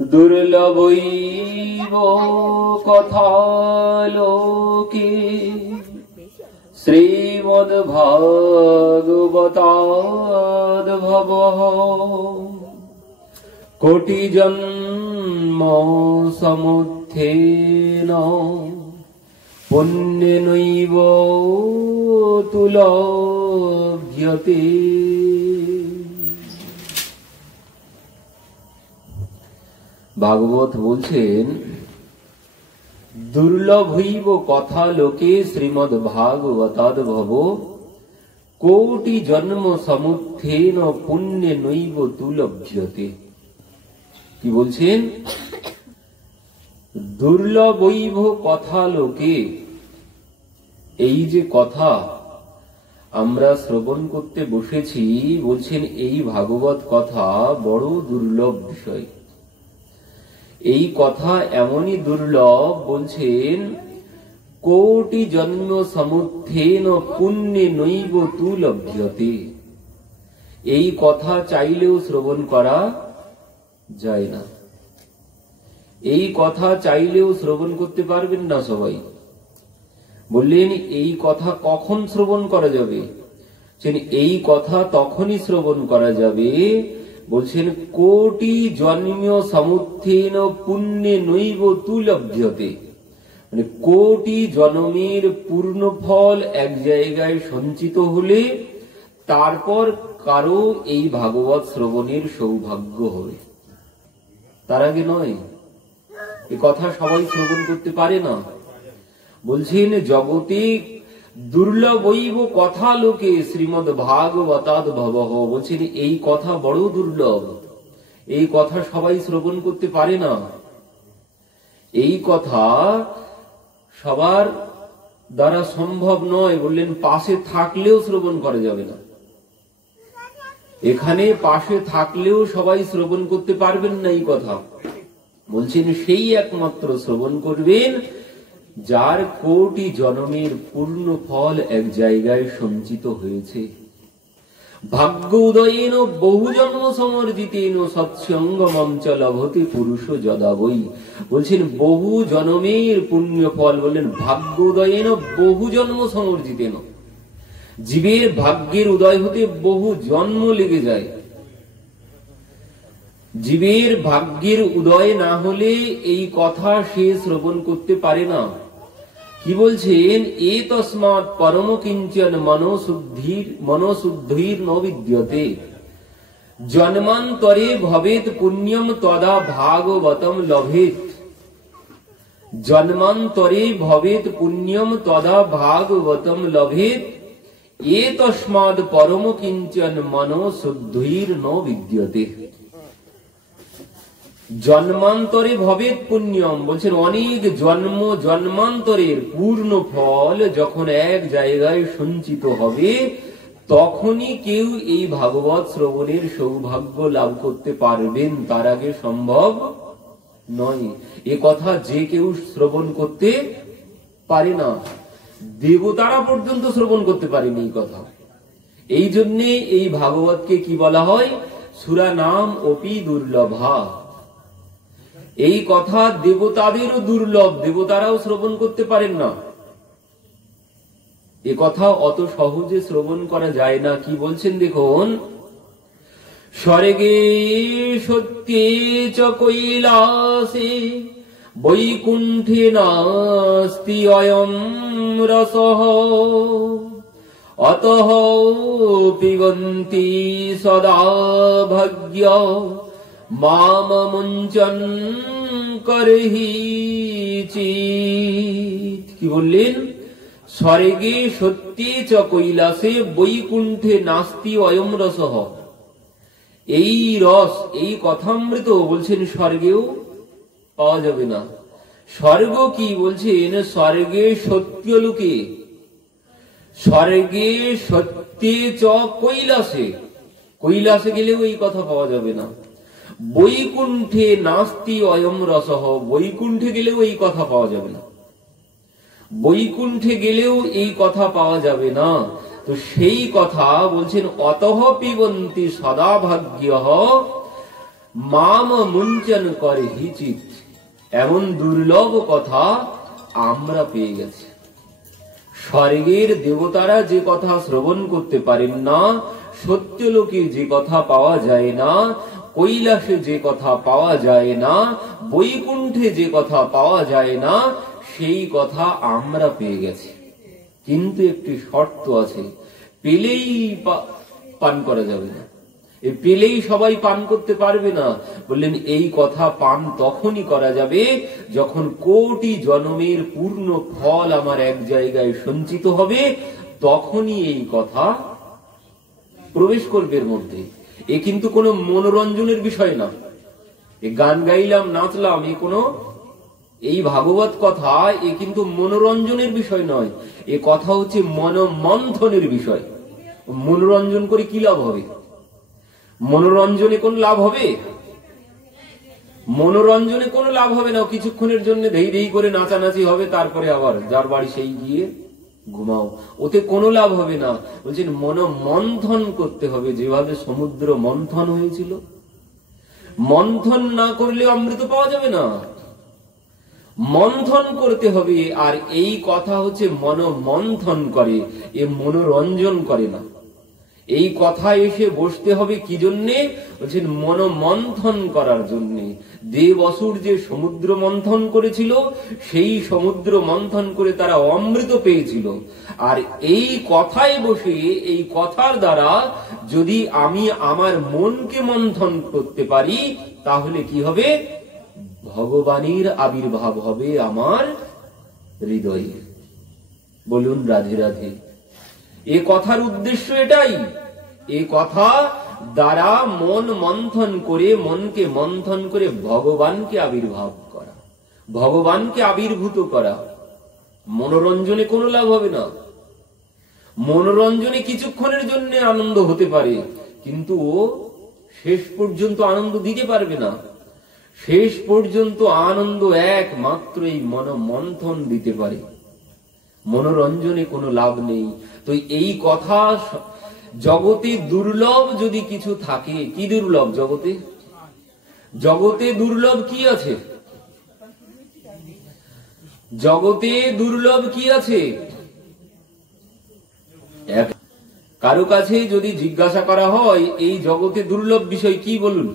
দুর্লভৈব কথা লোকে শ্রীমদ্ভাগবতাদ্ভবঃ কোটি জন্ম সমুত্থেন পুণ্যেনৈব তুলভ্যতে। ভাগবত বলছেন, দুর্লভৈব কথা লোকে শ্রীমদ ভাগবতাদ্ভব কোটি জন্ম সমুত্থেন পুণ্যেনৈব তুলভ্যতে। কি বলছেন? দুর্লভৈব কথা লোকে, এই যে কথা আমরা শ্রবণ করতে বসেছি, বলছেন এই ভাগবত কথা বড় দুর্লভ বিষয়। এই কথা এমনই দুর্লভ, বলছেন কোটি জন্ম সমুত্থেন পুণ্যেনৈব তুলভ্যতে। এই কথা চাইলেও শ্রবণ করা যায় না। এই কথা চাইলেও শ্রবণ করতে পারবেন না সবাই। বললেন এই কথা কখন শ্রবণ করা যাবে? এই কথা তখনই শ্রবণ করা যাবে, বলছেন কোটি জন্ম সমুত্থেন পুণ্যেনৈব তুলভ্যতে, মানে কোটি জন্মের পূর্ণ ফল এক জায়গায় সঞ্চিত হলে তারপর কারো এই ভাগবত শ্রবণের সৌভাগ্য হবে। তার আগে নয়। এ কথা সবাই শ্রবণ করতে পারে না। বলছেন জগতে দুর্লভৈব কথা লোকে শ্রীমদ ভাগবতাদ্ভবঃ, বলছেন এই কথা বড় দুর্লভ। এই কথা সবাই শ্রবণ করতে পারে না। এই কথা সবার দ্বারা সম্ভব নয়। বললেন পাশে থাকলেও শ্রবণ করা যাবে না। এখানে পাশে থাকলেও সবাই শ্রবণ করতে পারবেন না এই কথা। বলছেন সেই একমাত্র শ্রবণ করবেন যার কোটি জন্মের পূর্ণ ফল এক জায়গায় সঞ্চিত হয়েছে। ভাগ্য উদয়েন বহু জন্ম সমর্জিতেন সৎসঙ্গমম চ লভতে পুরুষ যদা বৈ। বলছেন বহু জন্মের পুণ্য ফল, বললেন ভাগ্য উদয়েন বহু জন্ম সমর্জিতেন। জীবের ভাগ্যের উদয় হতে বহু জন্ম লেগে যায়। জীবের ভাগ্যের উদয় না হলে এই কথা সে শ্রবণ করতে পারে না। কি বলছেন? এ তস্মাৎ পরম কিঞ্চন মনোশুদ্ধির ন বিদ্যতে জন্মান্তরে ভবেত পুণ্যম তদা ভাগবতম লভেত। জন্মান্তরে ভবেত পুণ্যম তদা ভাগবতম লভেত। এ তস্মাৎ পরম কিঞ্চন মনোশুদ্ধির ন বিদ্যতে। জন্মান্তরে ভবেত পুণ্যম, বলছেন অনেক জন্ম জন্মান্তরের পূর্ণ ফল যখন এক জায়গায় সঞ্চিত হবে, তখনই কেউ এই ভাগবত শ্রবণের সৌভাগ্য লাভ করতে পারবেন। তার আগে সম্ভব নয়। এ কথা যে কেউ শ্রবণ করতে পারে না। দেবতারা পর্যন্ত শ্রবণ করতে পারেনি এই কথা। এই জন্যে এই ভাগবতকে কি বলা হয়? সুরা নাম অপি দুর্লভা। এই কথা দেবতাদেরও দুর্লভ, দেবতারাও শ্রবণ করতে পারেন না। এ কথা অত সহজে শ্রবণ করা যায় না। কি বলছেন দেখুন, স্বর্গে সত্যে চ কৈলাসে বৈকুণ্ঠে নাস্তি অয়ং রসঃ অতঃ পিবন্তি সদা ভাগ্য মাম মুঞ্চন করহি চিত। কি বললেন? স্বর্গে সত্যে চ কৈলাসে বৈকুণ্ঠে নাস্তি অয়ং রসঃ। এই রস, এই কথামৃত বলছেন স্বর্গেও পাওয়া যাবে না। স্বর্গ কি বলছেন? স্বর্গে সত্যলোকে, স্বর্গে সত্যে চ কৈলাসে, কৈলাসে গেলেও এই কথা পাওয়া যাবে না। বৈকুণ্ঠে নাস্তি অয়ং রসঃ, বৈকুণ্ঠে গেলেও এই কথা পাওয়া যাবে না। বৈকুণ্ঠে গেলেও এই কথা পাওয়া যাবে না। তো সেই কথা বলছেন অতঃ পিবন্তি সদা ভাগ্যঃ মাম মুঞ্চন করে হিচিত, এমন দুর্লভ কথা আমরা পেয়ে গেছি। স্বর্গের দেবতারা যে কথা শ্রবণ করতে পারেন না, সত্যলোকে যে কথা পাওয়া যায় না, কৈলাসে যে কথা পাওয়া যায় না, বৈকুণ্ঠে যে কথা পাওয়া যায় না, সেই কথা আমরা পেয়ে গেছি। কিন্তু একটি শর্ত আছে, পেলেই পান করা যাবে না, পেলেই সবাই পান করতে পারবে না। বললেন এই কথা পান তখনই করা যাবে যখন কোটি জন্মের পূর্ণ ফল আমার এক জায়গায় সঞ্চিত হবে, তখনই এই কথা প্রবেশ করবে এর মধ্যে। এ কিন্তু কোনো মনোরঞ্জনের বিষয় না, এ গান গাইলাম নাচলাম, এ কোনো এই ভাগবত কথা এ কিন্তু মনোরঞ্জনের বিষয় নয়, এ কথা হচ্ছে মনোমন্থনের বিষয়। মনোরঞ্জন করে কি লাভ হবে? মনোরঞ্জনে কোন লাভ হবে? মনোরঞ্জনে কোনো লাভ হবে না। কিছুক্ষণের জন্য ধেই ধেই করে নাচানাচি হবে, তারপরে আবার যার বাড়ি সেই গিয়ে ঘুমাও, ওতে কোনো লাভ হবে না। বলছেন মনোমন্থন করতে হবে, যেভাবে সমুদ্র মন্থন হয়েছিল। মন্থন না করলে অমৃত পাওয়া যাবে না, মন্থন করতে হবে। আর এই কথা হচ্ছে মনোমন্থন করে, এ মনোরঞ্জন করে না। এই কথা এসে বসতে হবে কি জন্যে? বলছেন মনোমন্থন করার জন্যে। দেব অসুর যে সমুদ্র মন্থন করেছিল, সেই সমুদ্র মন্থন করে তারা অমৃত পেয়েছিল। আর এই কথায় বসে, এই কথার দ্বারা যদি আমি আমার মনকে মন্থন করতে পারি, তাহলে কি হবে? ভগবানের আবির্ভাব হবে আমার হৃদয়ে। বলুন রাধে রাধে। এ কথার উদ্দেশ্য এটাই, এ কথা দ্বারা মন মন্থন করে, মনকে মন্থন করে ভগবানকে আবির্ভাব করা, ভগবানকে আবির্ভূত করা। মনোরঞ্জনে কোনো লাভ হবে না। মনোরঞ্জনে কিছুক্ষণের জন্য আনন্দ হতে পারে, কিন্তু ও শেষ পর্যন্ত আনন্দ দিতে পারবে না। শেষ পর্যন্ত আনন্দ একমাত্র এই মনোমন্থন দিতে পারে, মনোরঞ্জনে কোনো লাভ নেই। তো এই কথা জগতে দুর্লভ যদি কিছু থাকে, কি দুর্লভ জগতে? জগতে দুর্লভ কি আছে? জগতে দুর্লভ কি আছে? কারো কাছে যদি জিজ্ঞাসা করা হয় এই জগতে দুর্লভ বিষয় কি বলুন,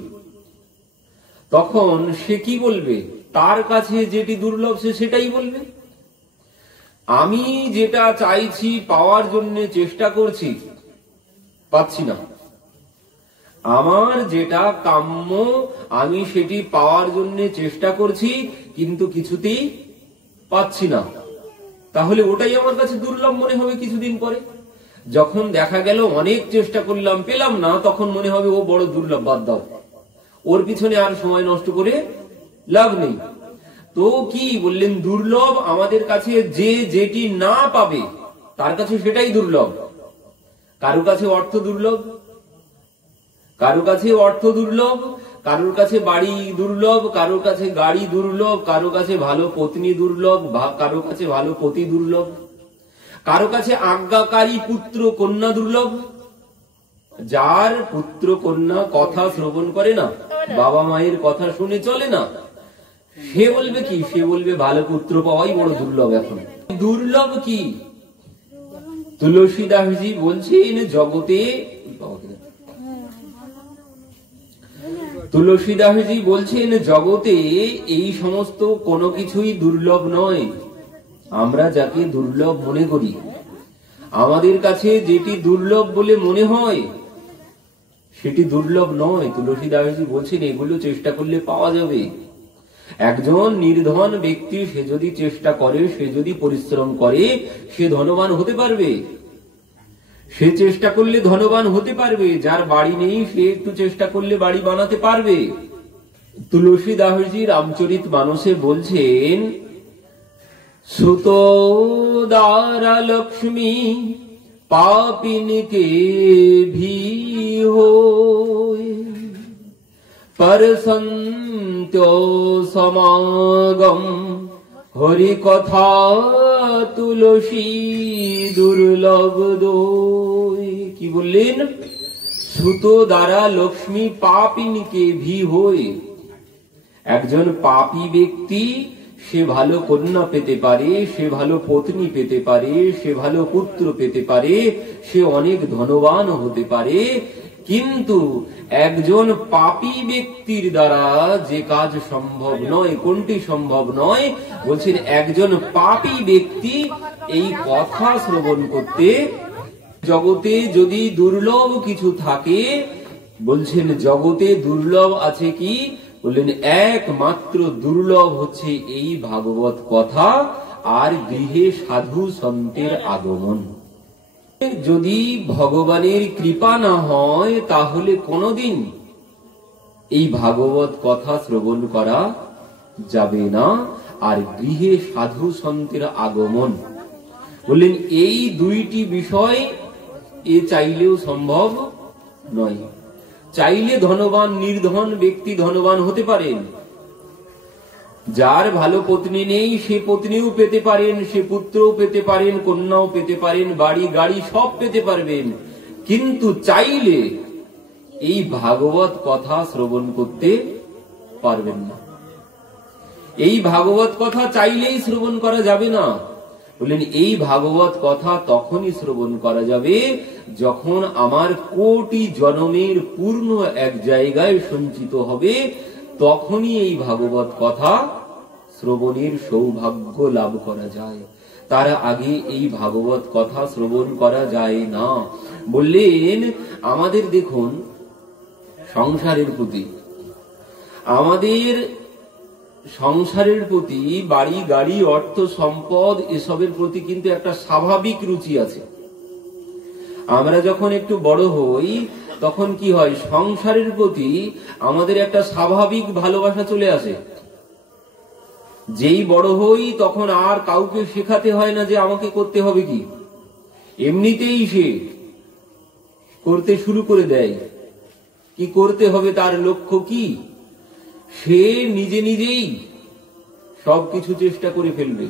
তখন সে কি বলবে? তার কাছে যেটি দুর্লভ সে সেটাই বলবে। আমি যেটা চাইছি, পাওয়ার জন্য চেষ্টা করছি, পাচ্ছি না। আমার যেটা কাম্য আমি সেটি পাওয়ার জন্য চেষ্টা করছি, কিন্তু কিছুতেই পাচ্ছি না। তাহলে ওটাই আমার কাছে দুর্লভ মনে হবে কিছুদিন পরে। যখন দেখা গেল অনেক চেষ্টা করলাম পেলাম না, তখন মনে হবে ও বড় দুর্লভ, বাদ দাও, ওর পিছনে আর সময় নষ্ট করে লাভ নেই। তো কি বললেন? দুর্লভ আমাদের কাছে যে যেটি না পাবে তার কাছে সেটাই দুর্লভ। কারো কাছে অর্থ দুর্লভ, কারো কাছে অর্থ দুর্লভ, কারোর কাছে বাড়ি দুর্লভ, কারোর কাছে গাড়ি দুর্লভ, কারো কাছে ভালো পত্নী দুর্লভ, কারো কাছে ভালো পতি দুর্লভ, কারো কাছে আজ্ঞাকারী পুত্র কন্যা দুর্লভ। যার পুত্র কন্যা কথা শ্রবণ করে না, বাবা মায়ের কথা শুনে চলে না, সে বলবে কি? সে বলবে ভালো পুত্র পাওয়াই বড় দুর্লভ। এখন দুর্লভ কি? তুলসীদাসজি বলছেন জগতে, তুলসীদাসজি বলছেন জগতে এই সমস্ত কোনো কিছুই দুর্লভ নয়। আমরা যাকে দুর্লভ মনে করি, আমাদের কাছে যেটি দুর্লভ বলে মনে হয় সেটি দুর্লভ নয়। তুলসীদাসজি বলছেন এগুলো চেষ্টা করলে পাওয়া যাবে। একজন নির্ধন ব্যক্তি, সে যদি চেষ্টা করে, সে যদি পরিশ্রম করে, সে ধনবান হতে পারবে। সে চেষ্টা করলে ধনবান হতে পারবে। যার বাড়ি নেই সে একটু চেষ্টা করলে বাড়ি বানাতে পারবে। তুলসীদাসজি রামচরিত মানসে বলছেন সুত দ্বারা লক্ষ্মী পাপিনকে ভি হোয় পরসন্ত্য সমাগম হরি কথা তুলসী দুর্লভ দোয়। কি বললেন? শ্রুত দ্বারা লক্ষ্মী পাপিনীকে ভি হয়ে, একজন পাপী ব্যক্তি সে ভালো কন্যা পেতে পারে, সে ভালো পত্নী পেতে পারে, সে ভালো পুত্র পেতে পারে, সে অনেক ধনবান হতে পারে, কিন্তু একজন পাপী ব্যক্তির দ্বারা যে কাজ সম্ভব নয়। কোনটি সম্ভব নয়? বলছেন একজন পাপী ব্যক্তি এই কথা শ্রবণ করতে, জগতে যদি দুর্লভ কিছু থাকে, বলছেন জগতে দুর্লভ আছে কি? বললেন একমাত্র দুর্লভ হচ্ছে এই ভাগবত কথা আর গৃহে সাধু সন্তের আগমন। যদি ভগবানের কৃপা না হয় তাহলে কোনদিন এই ভাগবত কথা শ্রবণ করা যাবে না। আর গৃহে সাধু সন্তের আগমন, বললেন এই দুইটি বিষয় এ চাইলেও সম্ভব নয়। চাইলে ধনবান নির্ধন ব্যক্তি ধনবান হতে পারেন, যার ভালো পত্নী নেই সে পত্নীও পেতে পারেন, সে পুত্রও পেতে পারেন, কন্যাও পেতে পারেন, বাড়ি গাড়ি সব পেতে পারবেন, কিন্তু চাইলে এই ভাগবত কথা শ্রবণ করতে পারবেন না। এই ভাগবত কথা চাইলেই শ্রবণ করা যাবে না। বললেন এই ভাগবত কথা তখনই শ্রবণ করা যাবে যখন আমার কোটি জন্মের পূর্ণ এক জায়গায় সঞ্চিত হবে, তখনই এই ভাগবত কথা শ্রবণের সৌভাগ্য লাভ করা যায়। তার আগে এই ভাগবত কথা শ্রবণ করা যায় না। বললেন আমাদের দেখুন সংসারের প্রতি, আমাদের সংসারের প্রতি, বাড়ি গাড়ি অর্থ সম্পদ এসবের প্রতি কিন্তু একটা স্বাভাবিক রুচি আছে। আমরা যখন একটু বড় হই তখন কি হয়, সংসারের প্রতি আমাদের একটা স্বাভাবিক ভালোবাসা চলে আসে। যেই বড় হই তখন আর কাউকে শেখাতে হয় না যে আমাকে করতে হবে কি, এমনিতেই সে করতে শুরু করে দেয়। কি করতে হবে, তার লক্ষ্য কি, সে নিজে নিজেই সবকিছু চেষ্টা করে ফেলবে,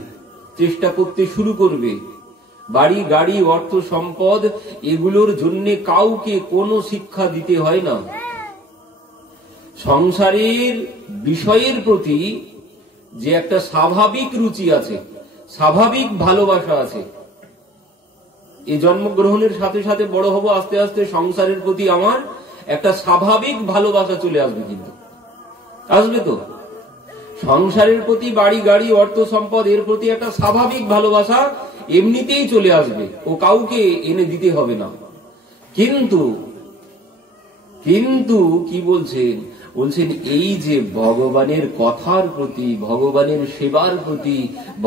চেষ্টা করতে শুরু করবে। বাড়ি গাড়ি অর্থ সম্পদ এগুলোর জন্য কাউকে কোনো শিক্ষা দিতে হয় না। সংসারের বিষয়ের প্রতি যে একটা স্বাভাবিক রুচি আছে, স্বাভাবিক ভালোবাসা আছে, এই জন্মগ্রহণের সাথে সাথে বড় হব, আস্তে আস্তে সংসারের প্রতি আমার একটা স্বাভাবিক ভালোবাসা চলে আসবে। কিন্তু আসবে তো, সংসারের প্রতি, বাড়ি গাড়ি অর্থ সম্পদ এর প্রতি একটা স্বাভাবিক ভালোবাসা এমনিতেই চলে আসবে, ও কাউকে এনে দিতে হবে না। কিন্তু কিন্তু কি বলছেন, বলছেন এই যে ভগবানের কথার প্রতি, ভগবানের সেবার প্রতি,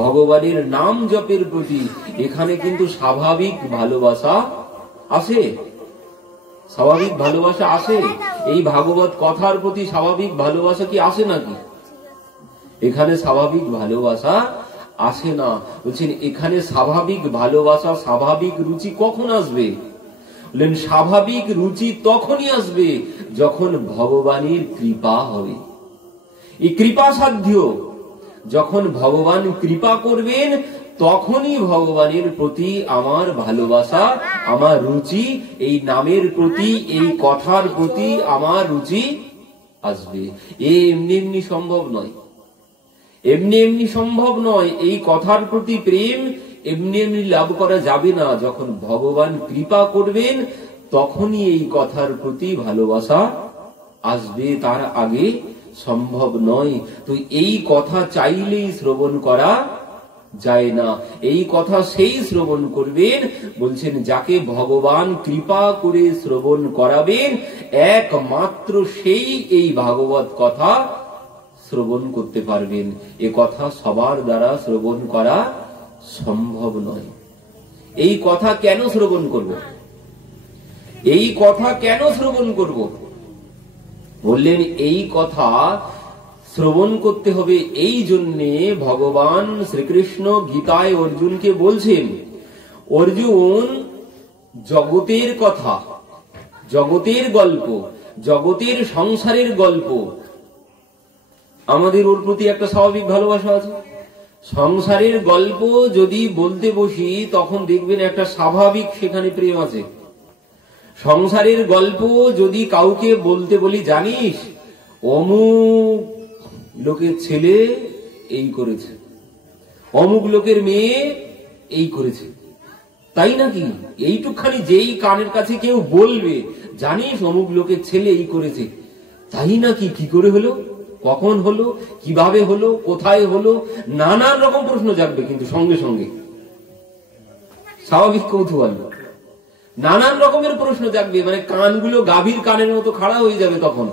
ভগবানের নাম জপের প্রতি, এখানে কিন্তু স্বাভাবিক ভালোবাসা আছে। স্বাভাবিক ভালোবাসা আসে। এই ভাগবত কথার প্রতি স্বাভাবিক ভালোবাসা কি আসে নাকি? এখানে স্বাভাবিক ভালোবাসা আসে না। বলছেন এখানে স্বাভাবিক ভালোবাসা, স্বাভাবিক রুচি কখন আসবে? বললেন স্বাভাবিক রুচি তখনই আসবে যখন ভগবানের কৃপা হবে। এই কৃপা সাধ্য, যখন ভগবান কৃপা করবেন তখনই ভগবানের প্রতি আমার ভালোবাসা, আমার রুচি, এই নামের প্রতি, এই কথার প্রতি আমার রুচি আসবে। এমনি এমনি সম্ভব নয়, এমনি এমনি সম্ভব নয়। এই কথার প্রতি প্রেম এমনি এমনি লাভ করা যাবে না। যখন ভগবান কৃপা করবেন তখনই এই কথার প্রতি ভালোবাসা আসবে, তার আগে সম্ভব নয়। তো এই কথা চাইলেই শ্রবণ করা যায় না। এই কথা সেই শ্রবণ করবেন, বলছেন যাকে ভগবান কৃপা করে শ্রবণ করাবেন, একমাত্র সেই এই ভাগবত কথা শ্রবণ করতে পারবেন। এ কথা সবার দ্বারা শ্রবণ করা সম্ভব নয়। এই কথা কেন শ্রবণ করব? এই কথা কেন শ্রবণ করব? বললেন এই কথা শ্রবণ করতে হবে এই জন্যে ভগবান শ্রীকৃষ্ণ গীতায় অর্জুনকে বলছেন, অর্জুন জগতের কথা, জগতের গল্প, জগতের সংসারের গল্প, আমাদের ওর প্রতি একটা স্বাভাবিক ভালোবাসা আছে। সংসারের গল্প যদি বলতে বসি তখন দেখবেন একটা স্বাভাবিক সেখানে প্রেম আছে। সংসারের গল্প যদি কাউকে বলতে বলি, জানিস অমুক লোকের ছেলে এই করেছে, অমুক লোকের মেয়ে এই করেছে, তাই নাকি? এইটুকখানি যেই কানের কাছে কেউ বলবে, জানিস অমুক লোকের ছেলে এই করেছে, তাই নাকি? কি করে হলো, কখন হলো, কিভাবে হলো, কোথায় হলো, নানান রকম প্রশ্ন জাগবে। কিন্তু সঙ্গে সঙ্গে স্বাভাবিক কৌতূহল, নানান রকমের প্রশ্ন জাগবে, মানে কানগুলো গাভীর কানের মতো খাড়া হয়ে যাবে তখন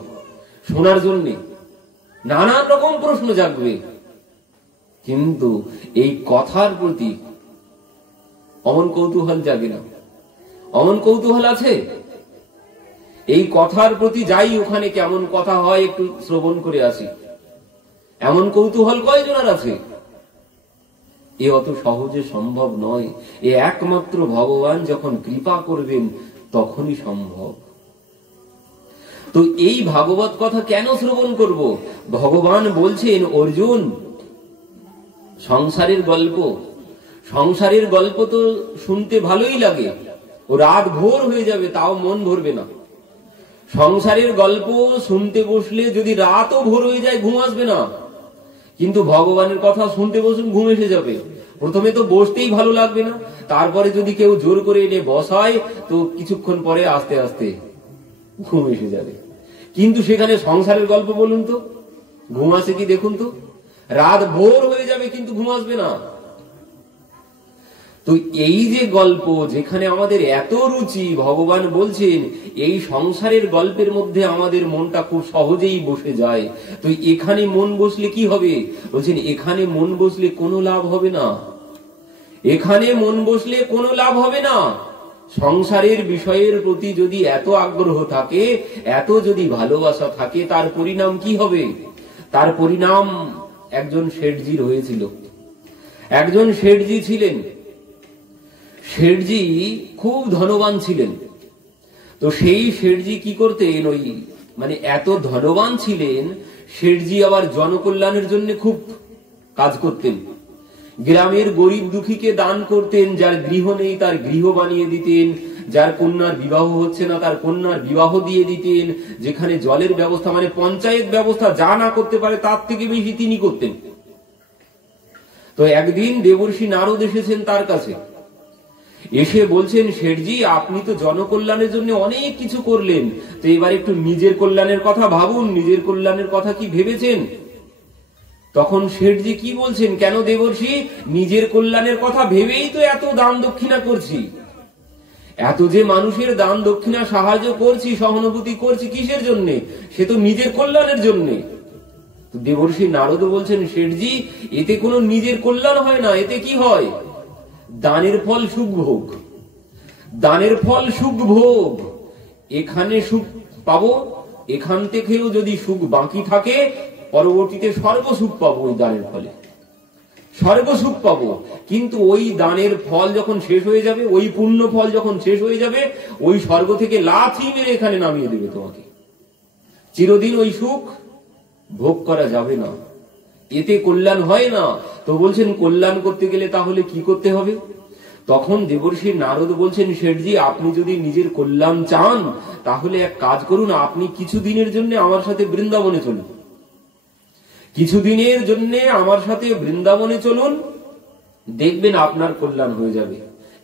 শোনার জন্য, নানান রকম প্রশ্ন জাগবে। কিন্তু এই কথার প্রতি অমন কৌতূহল জাগে না। অমন কৌতূহল আছে? এই কথার প্রতি যাই, ওখানে কেমন কথা হয় একটু শ্রবণ করে আসি, এমন কৌতূহল কয়জনের আছে? এ অত সহজে সম্ভব নয়। এ একমাত্র ভগবান যখন কৃপা করবেন তখনই সম্ভব। তো এই ভাগবত কথা কেন শ্রবণ করব? ভগবান বলছেন, অর্জুন, সংসারের গল্প, সংসারের গল্প তো শুনতে ভালোই লাগে, ও রাত ভোর হয়ে যাবে তাও মন ভরবে না। সংসারের গল্প শুনতে বসলে যদি রাতও ভোর হয়ে যায় ঘুম আসবে না, কিন্তু ভগবানের কথা শুনতে বসুন ঘুম এসে যাবে। প্রথমে তো বসতেই ভালো লাগবে না, তারপরে যদি কেউ জোর করে এনে বসায় তো কিছুক্ষণ পরে আস্তে আস্তে ঘুম এসে যাবে। কিন্তু সেখানে সংসারের গল্প বলুন তো, ঘুম আসে কি দেখুন তো? রাত ভোর হয়ে যাবে কিন্তু ঘুম আসবে না। তো এই যে গল্প, যেখানে আমাদের এত রুচি, ভগবান বলছেন এই সংসারের গল্পের মধ্যে আমাদের মনটা খুব সহজেই বসে যায়। তো এখানে মন বসলে কি হবে? বলছেন এখানে মন বসলে কোনো লাভ হবে না, এখানে মন বসলে কোনো লাভ হবে না। সংসারের বিষয়ের প্রতি যদি এত আগ্রহ থাকে, এত যদি ভালোবাসা থাকে, তার পরিণাম কি হবে? তার পরিণাম একজন শেঠজির হয়েছিল। একজন শেঠজি ছিলেন, শেঠজি খুব ধনবান ছিলেন। তো সেই শেঠজি কি করতেন, ওই মানে এত ধনবান ছিলেন, শেঠজি আবার জনকল্যাণের জন্য খুব কাজ করতেন। গ্রামের গরিব দুঃখীকে দান করতেন, যার গৃহ নেই তার গৃহ বানিয়ে দিতেন, যার কন্যার বিবাহ হচ্ছে না তার কন্যার বিবাহ দিয়ে দিতেন, যেখানে জলের ব্যবস্থা মানে পঞ্চায়েত ব্যবস্থা যা না করতে পারে তার থেকে বেশি তিনি করতেন। তো একদিন দেবর্ষি নারদ এসেছেন তার কাছে, এসে বলছেন, শেঠজি আপনি তো জনকল্যাণের জন্য অনেক কিছু করলেন, তো এবার একটু নিজের কল্যাণের কথা ভাবুন, নিজের কল্যাণের কথা কি ভেবেছেন? তখন শেঠজি কি বলছেন, কেন দেবর্ষি, নিজের কল্যাণের কথা ভেবেই তো এত দান দক্ষিণা করছি, এত যে মানুষের দান দক্ষিণা সাহায্য করছি, সহানুভূতি করছি, কিসের জন্য? সে তো নিজের কল্যাণের জন্য। দেবর্ষি নারদ বলছেন, শেঠজি এতে কোনো নিজের কল্যাণ হয় না, এতে কি হয়? দানের ফল সুখ ভোগ, দানের ফল সুখ ভোগ। এখানে সুখ পাবো, এখান থেকেও যদি সুখ বাকি থাকে পরবর্তীতে স্বর্গসুখ পাবো, ওই দানের ফলে স্বর্গসুখ পাবো। কিন্তু ওই দানের ফল যখন শেষ হয়ে যাবে, ওই পুণ্য ফল যখন শেষ হয়ে যাবে, ওই স্বর্গ থেকে লাথি মেরে এখানে নামিয়ে দেবে তোমাকে। চিরদিন ওই সুখ ভোগ করা যাবে না, এতে কল্যাণ হয় না। তো বলছেন কল্যাণ করতে গেলে তাহলে কি করতে হবে? তখন দেবর্ষি নারদ বলছেন, শেঠজি আপনি যদি নিজের কল্যাণ চান তাহলে এক কাজ করুন, আপনি কিছুদিনের জন্য আমার সাথে বৃন্দাবনে চলুন, কিছুদিনের জন্য আমার সাথে বৃন্দাবনে চলুন, দেখবেন আপনার কল্যাণ হয়ে যাবে।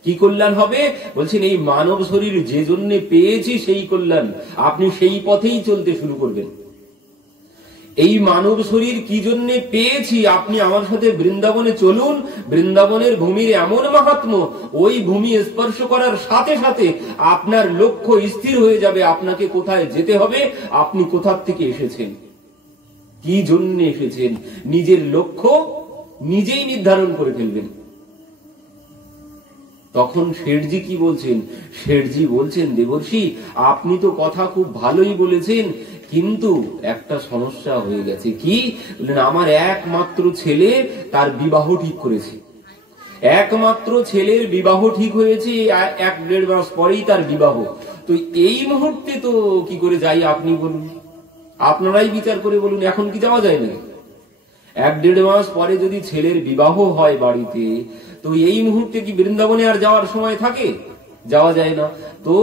কি কল্যাণ হবে? বলছেন এই মানব শরীর যে জন্য পেয়েছি সেই কল্যাণ, আপনি সেই পথেই চলতে শুরু করবেন। এই মানব শরীর কি জন্য পেয়েছি, আপনি আমার সাথে বৃন্দাবনে চলুন, বৃন্দাবনের ভূমির এমন মাহাত্ম্য, ওই ভূমি স্পর্শ করার সাথে সাথে আপনার লক্ষ্য স্থির হয়ে যাবে, আপনাকে কোথায় যেতে হবে, আপনি কোথা থেকে এসেছেন, কি জন্য এসেছেন, নিজের লক্ষ্য নিজেই নির্ধারণ করে ফেলবেন। তখন শেঠজি কি বলছেন? শেঠজি বলছেন, দেবর্ষি আপনি তো কথা খুব ভালোই বলেছেন, কিন্তু একটা সমস্যা হয়ে গেছে। কি? আমার একমাত্র ছেলে, তার বিবাহ ঠিক করেছে, একমাত্র ছেলের বিবাহ ঠিক হয়েছে, 1-1.5 মাস পরেই তার বিবাহ। তো এই মুহূর্তে তো কি করে যাই আপনি বলুন, আপনারাই বিচার করে বলুন, এখন কি যাওয়া যায় না? 1-1.5 মাস পরে যদি ছেলের বিবাহ হয় বাড়িতে, তো এই মুহূর্তে কি বৃন্দাবনে আর যাওয়ার সময় থাকে? যাওয়া যায় না। তো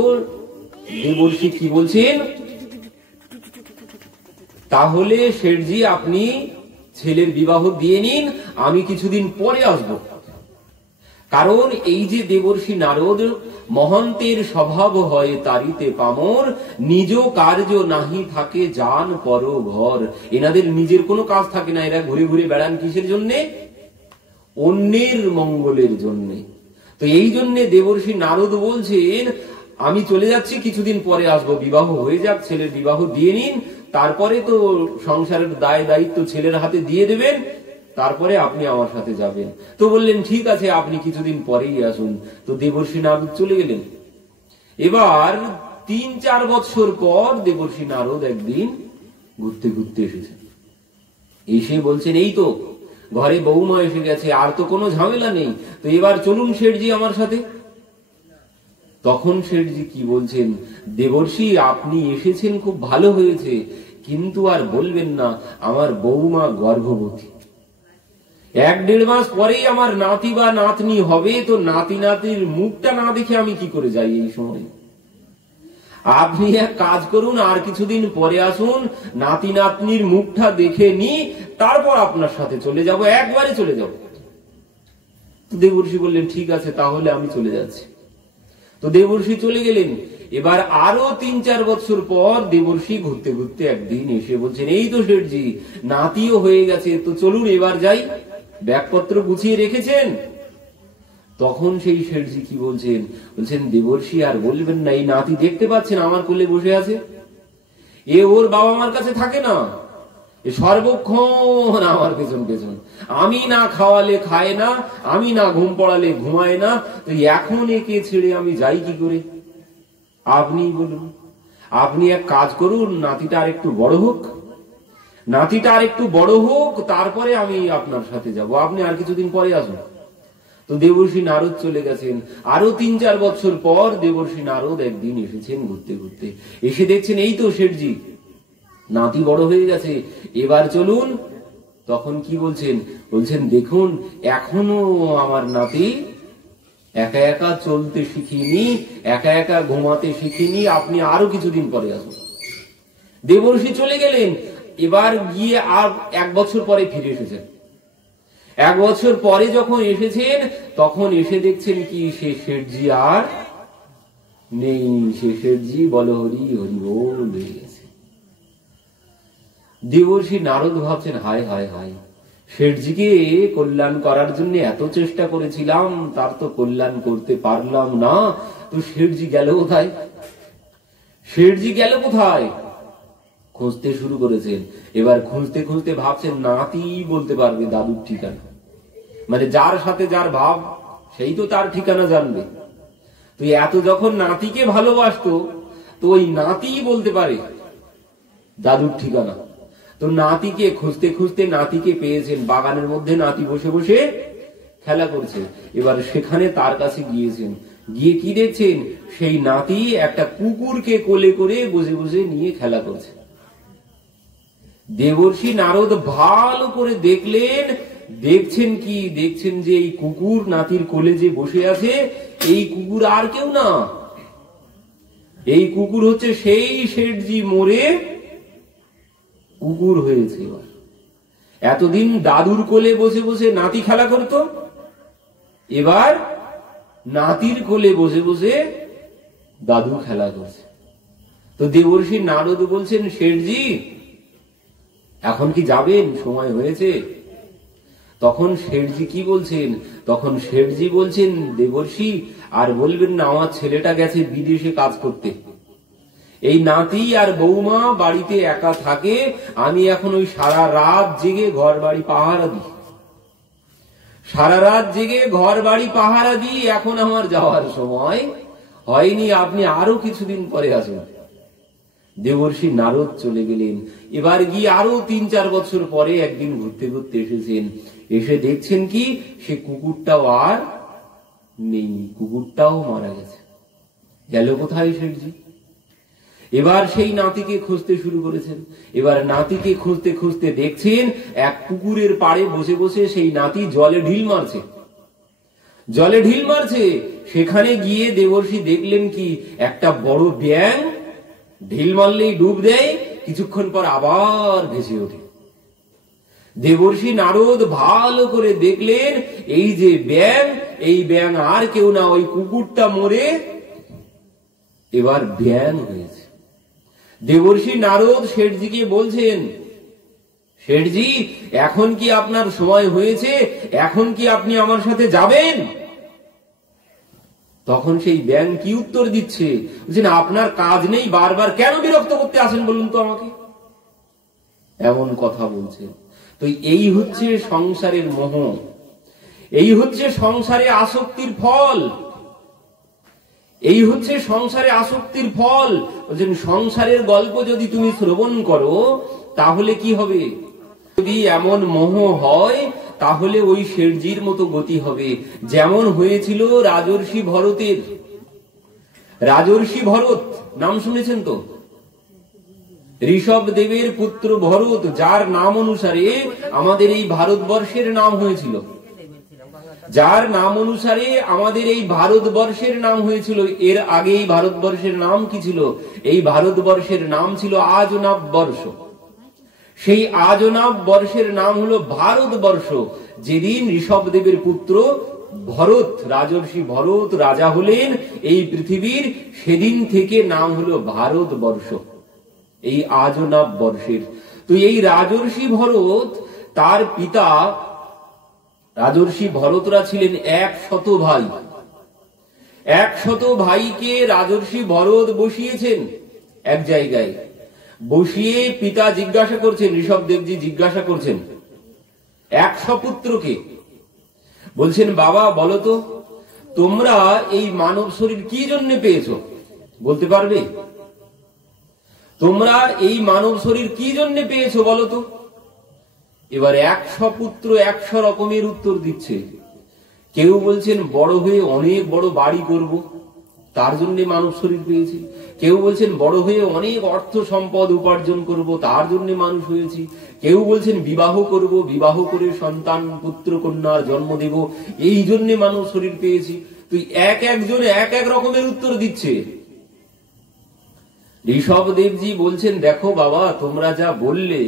দেবর্ষি কি বলছেন, তাহলে শেঠজি আপনি ছেলের বিবাহ দিয়ে নিন, আমি কিছুদিন পরে আসব। কারণ এই যে দেবর্ষি নারদ, মহন্তের স্বভাব হয় তারিতে পামর, নিজ কার্য নাহি থাকে জান পর ঘর। এনাদের নিজের কোনো কাজ থাকে না, এরা ঘুরে ঘুরে বেড়ান কিসের জন্যে? অন্যের মঙ্গলের জন্যে। তো এই জন্য দেবর্ষি নারদ বলছেন আমি চলে যাচ্ছি, কিছুদিন পরে আসবো, বিবাহ হয়ে যাক, ছেলের বিবাহ দিয়ে নিন, তারপরে তো সংসারের দায় দায়িত্ব ছেলের হাতে দিয়ে দেবেন, তারপরে আপনি আমার সাথে যাবেন। তো বললেন ঠিক আছে, আপনি কিছুদিন পরেই আসুন। তো দেবর্ষি নারদ চলে গেলেন। এবার 3-4 বছর পর দেবর্ষি নারদ একদিন ঘুরতে ঘুরতে এসেছেন। এসে বলছেন এই তো ঘরে বৌমা এসে গেছে, আর তো কোনো ঝামেলা নেই, তো এবার চলুন শেঠজি আমার সাথে। তখন শেঠজি কি বলছেন, দেবর্ষি আপনি এসেছেন খুব ভালো হয়েছে, কিন্তু আর বলবেন না আমার বৌমা গর্ভবতী। 1-1.5 মাস পরেই আমার নাতি বা নাতনি হবে, তো নাতি নাতির মুখটা না দেখে আমি কি করে যাই এই সময়? আপনি এক কাজ করুন, আর কিছুদিন পরে আসুন, নাতি নাতনির মুখটা দেখে নি, তারপর আপনার সাথে চলে যাব, একবারে চলে যাব। তো দেবর্ষি বললেন ঠিক আছে, তাহলে আমি চলে যাচ্ছি। তো দেবর্ষি চলে গেলেন। এবার আরো 3-4 বছর পর দেবর্ষি ঘুরতে ঘুরতে একদিন এসে বলছেন এই তো শেঠজি নাতিও হয়ে গেছে, তো চলুন এবার যাই, ব্যাগপত্র গুছিয়ে রেখেছেন? তখন সেই শেঠজি কি বলছেন, বলছেন দেবর্ষি আর বলবেন না, এই নাতি দেখতে পাচ্ছেন আমার কোলে বসে আছে, এ ওর বাবা মার কাছে থাকে না, এ সর্বক্ষণ আমার পেছন পেছন, আমি না খাওয়ালে খায় না, আমি না ঘুম পড়ালে ঘুমায় না, তো এখন একে ছেড়ে আমি যাই কি করে? আপনি বলুন, আপনি এক কাজ করুন, নাতিটা আর একটু বড় হোক, নাতিটা আর একটু বড় হোক, তারপরে আমি আপনার সাথে যাব, আপনি আর কিছুদিন পরে আসুন। তো দেবর্ষি নারদ চলে গেছেন। আরো 3-4 বছর পর দেবর্ষি নারদ একদিন এসেছেন ঘুরতে ঘুরতে, এসে দেখছেন এই তো শেঠজি নাতি বড় হয়ে গেছে, এবার চলুন। তখন কি বলছেন, বলছেন দেখুন এখনো আমার নাতি একা একা চলতে শিখিনি, একা একা ঘুমাতে শিখিনি, আপনি আরো কিছুদিন পরে আসুন। দেবর্ষি চলে গেলেন। এবার গিয়ে আর 1 বছর পরে ফিরে এসেছেন। 1 বছর পরে যখন এসেছেন, তখন এসে দেখছেন কি সে শেঠজি আর নেই, সে শেঠজি বল হরি হরি বল হয়ে গেছে। দেবর্ষি নারদ ভাবছেন হায় হায় হায়, শেঠজিকে কল্যাণ করার জন্য এত চেষ্টা করেছিলাম, তার তো কল্যাণ করতে পারলাম না, তো শেঠজি গেল কোথায়? শেঠজি গেল কোথায়? খুঁজতে শুরু করেছেন। এবার খুঁজতে খুঁজতে ভাবছেন নাতি বলতে পারবে দাদুর ঠিকানা, মানে যার সাথে যার ভাব সেই তো তার ঠিকানা জানবে। তো এত যখন নাতিকে ভালোবাসতো, তো ওই নাতি বলতে পারে দাদুর ঠিকানা। তো নাতিকে খুঁজতে খুঁজতে নাতিকে পেয়েছেন, বাগানের মধ্যে নাতি বসে বসে খেলা করছে। এবার সেখানে তার কাছে গিয়েছেন, গিয়ে কি দেখছেন, সেই নাতি একটা কুকুরকে কোলে করে বসে বসে নিয়ে খেলা করছে। দেবর্ষি নারদ ভালো করে দেখলেন, দেখছেন কি, দেখছেন যে এই কুকুর নাতির কোলে যে বসে আছে, এই কুকুর আর কেউ না, এই কুকুর হচ্ছে সেই শেঠজি মরে কুকুর হয়েছে। এবার এতদিন দাদুর কোলে বসে বসে নাতি খেলা করত, এবার নাতির কোলে বসে বসে দাদু খেলা করছে। তো দেবর্ষি নারদ বলছেন শেঠজি এখন কি যাবেন, সময় হয়েছে? তখন শেঠজি কি বলছেন, তখন শেঠজি বলছেন দেবর্ষি আর বলবেন না, আমার ছেলেটা গেছে বিদেশে কাজ করতে, এই নাতি আর বৌমা বাড়িতে একা থাকে, আমি এখন ওই সারা রাত জেগে ঘর বাড়ি পাহারা দিই, সারা রাত জেগে ঘর বাড়ি পাহারা দিই, এখন আমার যাওয়ার সময় হয়নি, আপনি আরো কিছুদিন পরে আসুন। দেবর্ষি নারদ চলে গেলেন। এবার গিয়ে আরো 3-4 বছর পরে একদিন ঘুরতে ঘুরতে এসেছেন, এসে দেখছেন কি সে কুকুরটাও আর নেই, কুকুরটাও মারা গেছে। গেল কোথায় শেঠজি? এবার সেই নাতিকে খুঁজতে শুরু করেছেন। এবার নাতিকে খুঁজতে খুঁজতে দেখছেন এক পুকুরের পাড়ে বসে বসে সেই নাতি জলে ঢিল মারছে, জলে ঢিল মারছে। সেখানে গিয়ে দেবর্ষি দেখলেন কি একটা বড় ব্যাঙ ঢিল মারলেই ডুব দেয়, কিছুক্ষণ পর আবার ভেসে ওঠে। দেবর্ষি নারদ ভালো করে দেখলেন এই যে ব্যাঙ, এই ব্যাঙ আর কেউ না, ওই কুকুরটা মরে এবার ব্যাঙ হয়েছে। দেবর্ষি নারদ শেঠজিকে বলছেন, শেঠজি এখন কি আপনার সময় হয়েছে, এখন কি আপনি আমার সাথে যাবেন? তখন সেই ব্যাঙ কি উত্তর দিচ্ছে, বলছেন আপনার কাজ নেই, বারবার কেন বিরক্ত করতে আসেন বলুন তো আমাকে, এমন কথা বলছেন। তো এই হচ্ছে সংসারের মোহ, এই হচ্ছে সংসারে আসক্তির ফল, এই হচ্ছে সংসারে আসক্তির ফল। বলছেন সংসারের গল্প যদি তুমি শ্রবণ করো তাহলে কি হবে, যদি এমন মোহ হয় তাহলে ওই শেঠজির মতো গতি হবে, যেমন হয়েছিল রাজর্ষি ভরতের। রাজর্ষি ভরত নাম শুনেছেন তো, ঋষভ দেবের পুত্র ভরত, যার নাম অনুসারে আমাদের এই ভারতবর্ষের নাম হয়েছিল, যার নাম অনুসারে আমাদের এই ভারতবর্ষের নাম হয়েছিল। এর আগে এই ভারতবর্ষের নাম কি ছিল? এই ভারতবর্ষের নাম ছিল আজনাব বর্ষ। সেই আজনাব বর্ষের নাম হলো ভারতবর্ষ। যেদিন ঋষভ দেবের পুত্র ভরত, রাজর্ষি ভরত রাজা হলেন এই পৃথিবীর, সেদিন থেকে নাম হলো ভারতবর্ষ, এই আজনাব বর্ষের। তো এই রাজর্ষি ভরত, তার পিতা রাজর্ষি ভরতরা ছিলেন 100 ভাই। 100 ভাইকে রাজর্ষি ভরত বসিয়েছেন এক জায়গায়, বসিয়ে পিতা জিজ্ঞাসা করছেন, ঋষভ দেবজি জিজ্ঞাসা করছেন 100 পুত্রকে, বলছেন বাবা বলো তো তোমরা এই মানব শরীর কি জন্য পেয়েছো, বলতে পারবে? তোমরা এই মানব শরীর কি জন্য পেয়েছো বলো তো? এবার 100 পুত্র 100 রকমের উত্তর দিচ্ছে। কেউ বলছেন বড় হয়ে অনেক বড় বাড়ি করব, তার জন্য মানব শরীর পেয়েছি। কেউ বলছেন বড় হয়ে অনেক অর্থ সম্পদ উপার্জন করব, তার জন্য মানুষ হয়েছি। কেউ বলছেন বিবাহ করব, বিবাহ করে সন্তান পুত্র কন্যার জন্ম দেব, এই জন্য মানব শরীর পেয়েছি। তুই একজন এক এক রকমের উত্তর দিচ্ছে। ঋষভ দেবজি বলছেন দেখো বাবা, তোমরা যা বললে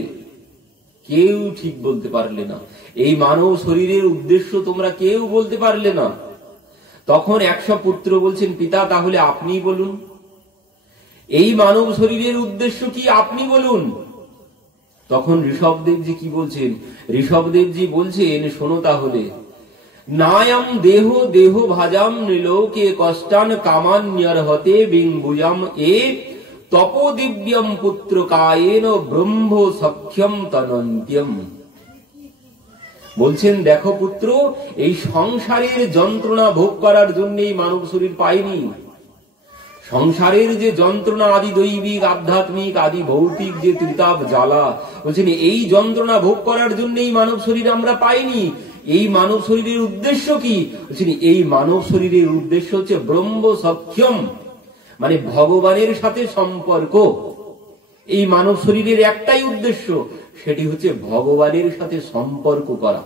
কেউ ঠিক বলতে পারলে না, এই মানব শরীরের উদ্দেশ্য তোমরা কেউ বলতে পারলে না। তখন 100 পুত্র বলছেন পিতা তাহলে আপনি বলুন, এই মানব শরীরের উদ্দেশ্য কি আপনি বলুন। তখন ঋষভদেবজি কি বলছেন? ঋষভদেবজি বলছেন শোনো তাহলে, নায়ম দেহ দেহ ভাজাম নিলোকে কষ্টান কামান্যর হতে বিংবুজাম এ তপোদিব্যম পুত্র কায়েন ব্রহ্ম সখ্যম তনন্ত্যম। বলছেন দেখো পুত্র, এই সংসারের যন্ত্রণা ভোগ করার জন্যই মানব শরীর পাইনি। সংসারের যে যন্ত্রণা আদি দৈবিক আধ্যাত্মিক আদি ভৌতিক যে ত্রিতাপ জ্বালা, বলছেন এই যন্ত্রণা ভোগ করার জন্যই মানব শরীর আমরা পাইনি। এই মানব শরীরের উদ্দেশ্য কি? বলছেন এই মানব শরীরের উদ্দেশ্য হচ্ছে ব্রহ্ম সখ্যম, মানে ভগবানের সাথে সম্পর্ক। এই মানব শরীরের একটাই উদ্দেশ্য, সেটি হচ্ছে ভগবানের সাথে সম্পর্ক করা।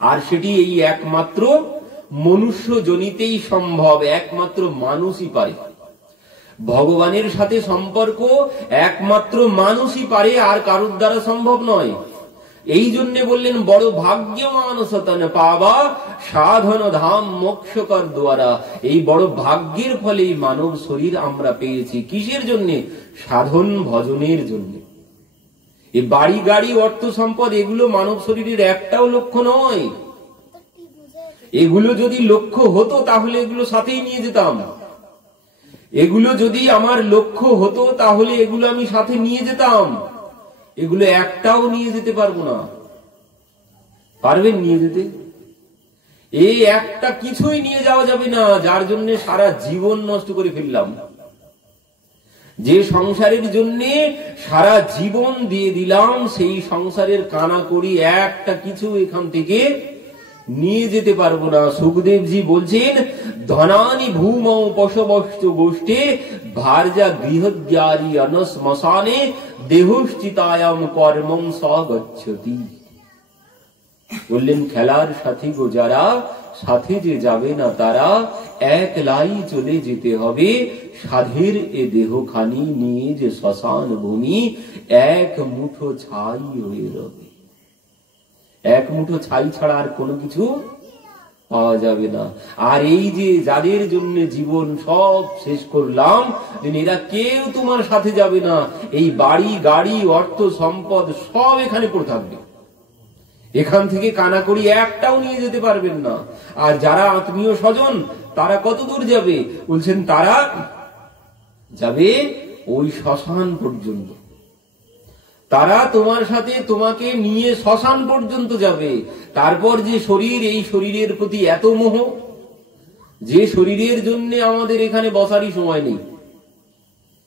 আর সেটি এই একমাত্র মনুষ্য জনিতেই সম্ভব, একমাত্র মানুষই পারে। ভগবানের সাথে সম্পর্ক একমাত্র মানুষই পারে, আর কারোর দ্বারা সম্ভব নয়। এই জন্য বললেন বড় ভাগ্যমান সতন পাবা সাধন ধাম মোক্ষকর দ্বারা। এই বড় ভাগ্যের ফলে এই মানব শরীর আমরা পেয়েছি। কিসের জন্য? সাধন ভজনের জন্য। এই বাড়ি গাড়ি অর্থ সম্পদ এগুলো মানব শরীরের একটাও লক্ষ্য নয়। এগুলো যদি লক্ষ্য হতো তাহলে এগুলো সাথেই নিয়ে যেতাম। এগুলো যদি আমার লক্ষ্য হতো তাহলে এগুলো আমি সাথে নিয়ে যেতাম। এগুলো একটাও নিয়ে যেতে পারবো না। পারবেন নিয়ে যেতে? এই একটা কিছুই নিয়ে যাওয়া যাবে না, যার জন্য সারা জীবন নষ্ট করে ফেললাম। যে সংসারের জন্য সারা জীবন দিয়ে দিলাম, সেই সংসারের কানাকড়ি একটা কিছু এখান থেকে নিয়ে যেতে পারবো না। সুখদেবজি বলছেন ধনানি ভূমৌ পশবস্তু গোষ্ঠে ভার্যা গৃহদ্যারি অনশ্মশানে দেহশ্চিতায়াম কর্মং সগচ্ছতি। বললেন খেলার সাথী গো যারা, সাথে যে যাবে না তারা, একলাই চলে যেতে হবে সাধের এ দেহখানি নিয়ে যে শ্মশান ভূমি, এক মুঠো ছাই হয়ে রবে। এক মুঠো ছাই ছাড়া আর কোনো কিছু পাওয়া যাবে না। আর এই যে যাদের জন্য জীবন সব শেষ করলাম, এরা কেউ তোমার সাথে যাবে না। এই বাড়ি গাড়ি অর্থ সম্পদ সব এখানে পড়ে থাকবে, এখান থেকে কানাকড়ি একটাও নিয়ে যেতে পারবেন না। আর যারা আত্মীয় স্বজন তারা কত দূর যাবে? বলছেন তারা যাবে ওই শ্মশান পর্যন্ত। তারা তোমার সাথে তোমাকে নিয়ে শ্মশান পর্যন্ত যাবে। তারপর যে শরীর, এই শরীরের প্রতি এত মোহ, যে শরীরের জন্য আমাদের এখানে বসারই সময় নেই,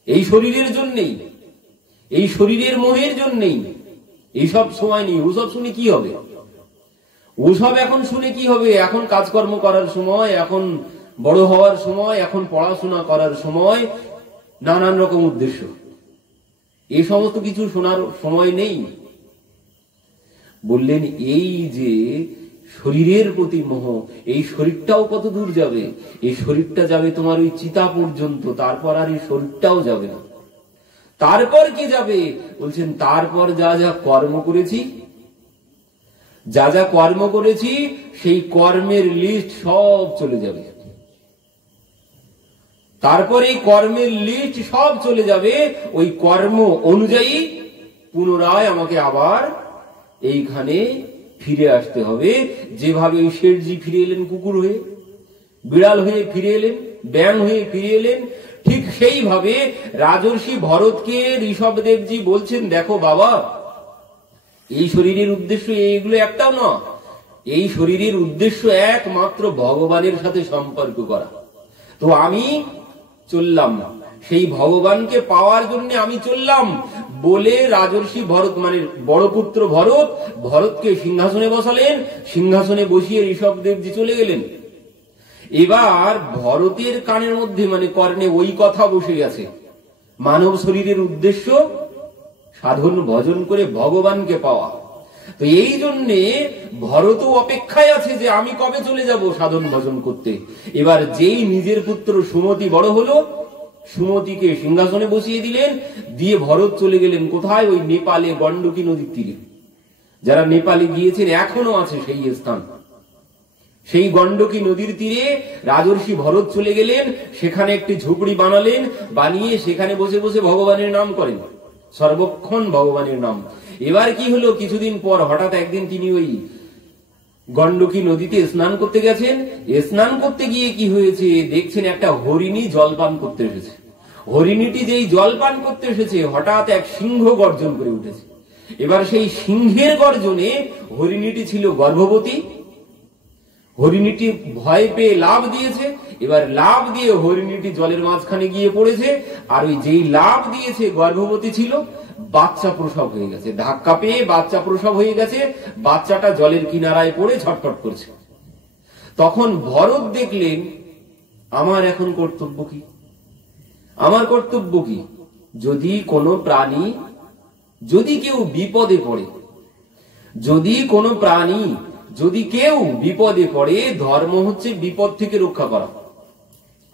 এই শরীরের জন্যেই, এই শরীরের মোহের জন্যেই এইসব সময় নেই। ওসব শুনে কি হবে? ওসব এখন শুনে কি হবে? এখন কাজকর্ম করার সময়, এখন বড় হওয়ার সময়, এখন পড়াশোনা করার সময়, নানান রকম উদ্দেশ্য। এই সমস্ত কিছু শোনার সময় নেই। বললেন এই যে শরীরের প্রতি মোহ, এই শরীরটাও কত দূর যাবে? এই শরীরটা যাবে তোমার ওই চিতা পর্যন্ত, তারপর আর এই শরীরটাও যাবে না। তারপর কি যাবে? বলছেন তারপর যা যা কর্ম করেছি, যা যা কর্ম করেছি সেই কর্মের লিস্ট সব চলে যাবে। তারপরে এই কর্মের লিস্ট সব চলে যাবে। ওই কর্ম অনুযায়ী পুনরায় আমাকে আবার এইখানে ফিরে আসতে হবে। যেভাবে ওই শেঠজি ফিরে এলেন কুকুর হয়ে, বিড়াল হয়ে ফিরে এলেন, ব্যাং হয়ে ফিরে এলেন, ঠিক সেইভাবে রাজর্ষি ভরতকে ঋষভদেবজি বলছেন, দেখো বাবা, এই শরীরের উদ্দেশ্য এইগুলো একটাও না। এই শরীরের উদ্দেশ্য একমাত্র ভগবানের সাথে সম্পর্ক করা। তো আমি চললাম, সেই ভগবানকে পাওয়ার জন্য আমি চললাম বলে রাজর্ষি ভরত মানে বড় পুত্র ভরত, ভরতকে সিংহাসনে বসালেন। সিংহাসনে বসিয়ে ঋষভদেবজি চলে গেলেন। এবার ভরতের কানের মধ্যে মানে কর্ণে ওই কথা বসে গেছে, মানব শরীরের উদ্দেশ্য সাধন ভজন করে ভগবানকে পাওয়া। তো এই জন্যে ভরত অপেক্ষায় আছে যে আমি কবে চলে যাব সাধন ভজন করতে। এবার যেই নিজের পুত্র সুমতি বড় হলো, সুমতিকে সিংহাসনে বসিয়ে দিলেন, দিয়ে ভরত চলে গেলেন কোথায়? ওই নেপালে গণ্ডকী নদীর তীরে। যারা নেপালে গিয়েছেন এখনো আছে সেই স্থান। সেই গণ্ডকী নদীর তীরে রাজর্ষি ভরত চলে গেলেন, সেখানে একটি ঝুপড়ি বানালেন, বানিয়ে সেখানে বসে বসে ভগবানের নাম করেন, সর্বক্ষণ ভগবানের নাম। এবার কি হলো, কিছুদিন পর হঠাৎ একদিন তিনি ওই গণ্ডকী নদীতে স্নান করতে গেছেন। স্নান করতে গিয়ে কি হয়েছে, দেখছেন একটা হরিণী জলপান করতে এসেছে। হরিণীটি যেই জলপান করতে এসেছে, হঠাৎ এক সিংহ গর্জন করে উঠেছে। এবার সেই সিংহের গর্জনে হরিণীটি ছিল গর্ভবতী। হরিণীটি ভয় পেয়ে লাফ দিয়েছে। এবার লাফ দিয়ে হরিণীটি জলের মাঝখানে গিয়ে পড়েছে। আর ওই যেই লাফ দিয়েছে, গর্ভবতী ছিল, বাচ্চা প্রসব হয়ে গেছে। ধাক্কা পেয়ে বাচ্চা প্রসব হয়ে গেছে। বাচ্চাটা জলের কিনারায় পড়ে ছটফট করছে। তখন ভরত দেখলেন, আমার এখন কর্তব্য কি? আমার কর্তব্য কি? যদি কোনো প্রাণী, যদি কেউ বিপদে পড়ে, যদি কোনো প্রাণী, যদি কেউ বিপদে পড়ে, ধর্ম হচ্ছে বিপদ থেকে রক্ষা করা।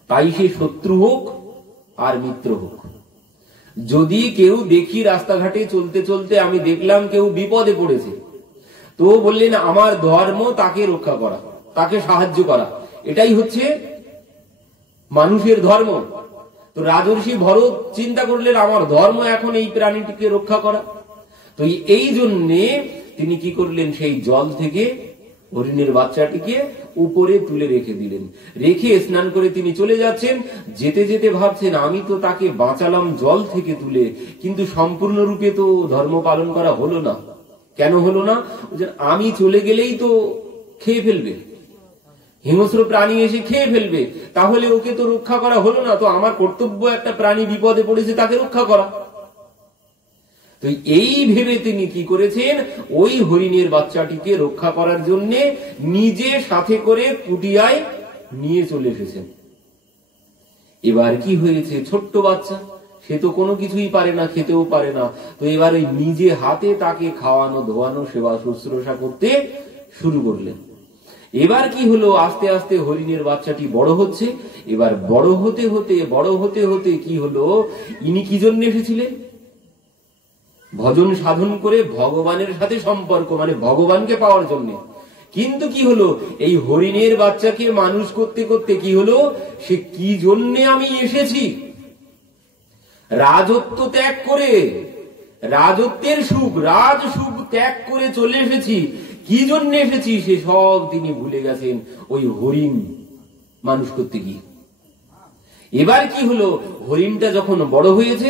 তাই সে শত্রু হোক আর মিত্র হোক। যদি কেউ দেখি রাস্তাঘাটে চলতে চলতে আমি দেখলাম কেউ বিপদে পড়েছে, তো বললেন আমার ধর্ম তাকে রক্ষা করা, তাকে সাহায্য করা, এটাই হচ্ছে মানুষের ধর্ম। তো রাজর্ষি ভরত চিন্তা করলেন আমার ধর্ম এখন এই প্রাণীটিকে রক্ষা করা। তো এই জন্যে তিনি কি করলেন, সেই জল থেকে হরিণের বাচ্চাটিকে উপরে তুলে রেখে দিলেন। রেখে স্নান করে তিনি চলে যাচ্ছেন। যেতে যেতে ভাবছেন আমি তো তাকে বাঁচালাম জল থেকে তুলে, কিন্তু সম্পূর্ণরূপে তো ধর্ম পালন করা হলো না। কেন হলো না? আমি চলে গেলেই তো খেয়ে ফেলবে, হিংস্র প্রাণী এসে খেয়ে ফেলবে, তাহলে ওকে তো রক্ষা করা হলো না। তো আমার কর্তব্য একটা প্রাণী বিপদে পড়েছে তাকে রক্ষা করা। তো এই ভেবে তিনি কি করেছেন, ওই হরিণের বাচ্চাটিকে রক্ষা করার জন্য নিজে সাথে করে কুটিয়ায় নিয়ে চলে এসেছেন। এবার কি হয়েছে, ছোট্ট বাচ্চা, সে তো কোনো কিছুই পারে না, খেতেও পারে না। তো এবার ওই নিজে হাতে তাকে খাওয়ানো, ধোয়ানো, সেবা শুশ্রূষা করতে শুরু করলেন। এবার কি হলো, আস্তে আস্তে হরিণের বাচ্চাটি বড় হচ্ছে। এবার বড় হতে হতে কি হলো, ইনি কি জন্য এসেছিলেন? ভজন সাধন করে ভগবানের সাথে সম্পর্ক, মানে ভগবানকে পাওয়ার জন্য। কিন্তু কি হলো, এই হরিণের বাচ্চাকে মানুষ করতে করতে কি হলো, সে কি জন্যে আমি এসেছি, রাজত্ব ত্যাগ করে, রাজত্বের সুখ, রাজ সুখ ত্যাগ করে চলে এসেছি, কি জন্য এসেছি সে সব তিনি ভুলে গেছেন ওই হরিণ মানুষ করতে গিয়ে। এবার কি হলো, হরিণটা যখন বড় হয়েছে,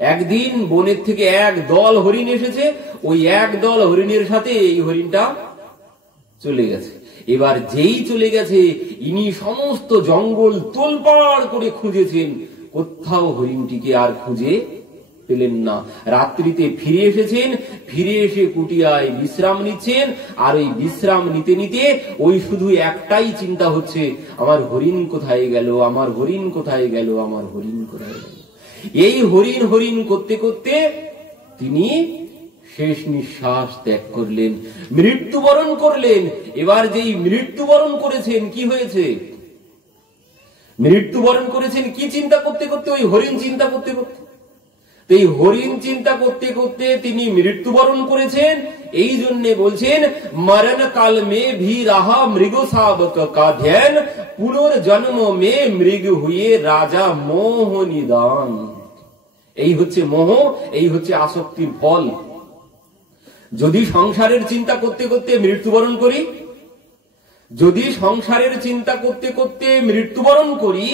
একদিন বনের থেকে এক দল হরিণ এসেছে, ওই এক দল হরিণের সাথে এই হরিণটা চলে গেছে। এবার যেই চলে গেছে, ইনি সমস্ত জঙ্গল তোলপাড় করে খুঁজেছেন, কোথাও হরিণটিকে আর খুঁজে পেলেন না। রাত্রিতে ফিরে এসেছেন, ফিরে এসে কুটিয়ায় বিশ্রাম নিচ্ছেন। আর ওই বিশ্রাম নিতে নিতে ওই শুধু একটাই চিন্তা হচ্ছে, আমার হরিণ কোথায় গেল, আমার হরিণ কোথায় গেল, আমার হরিণ কোথায় গেল। এই হরিণ হরিণ করতে করতে তিনি শেষ নিঃশ্বাস ত্যাগ করলেন, মৃত্যুবরণ করলেন। এবার যেই মৃত্যুবরণ করেছেন, কি হয়েছে, মৃত্যুবরণ করেছেন কি চিন্তা করতে করতে, ওই হরিণ চিন্তা করতে করতে। এই হরিণ চিন্তা করতে করতে তিনি মৃত্যুবরণ করেছেন। এই জন্য বলছেন, মরণ কাল মে ভি রাহা মৃগ শাবক কা ধ্যান, পুনর্জন্ম মে মৃগ হুয়ে রাজা মোহ নিদান। এই হচ্ছে মোহ, এই হচ্ছে আসক্তির ফল। যদি সংসারের চিন্তা করতে করতে মৃত্যুবরণ করি, যদি সংসারের চিন্তা করতে করতে মৃত্যুবরণ করি,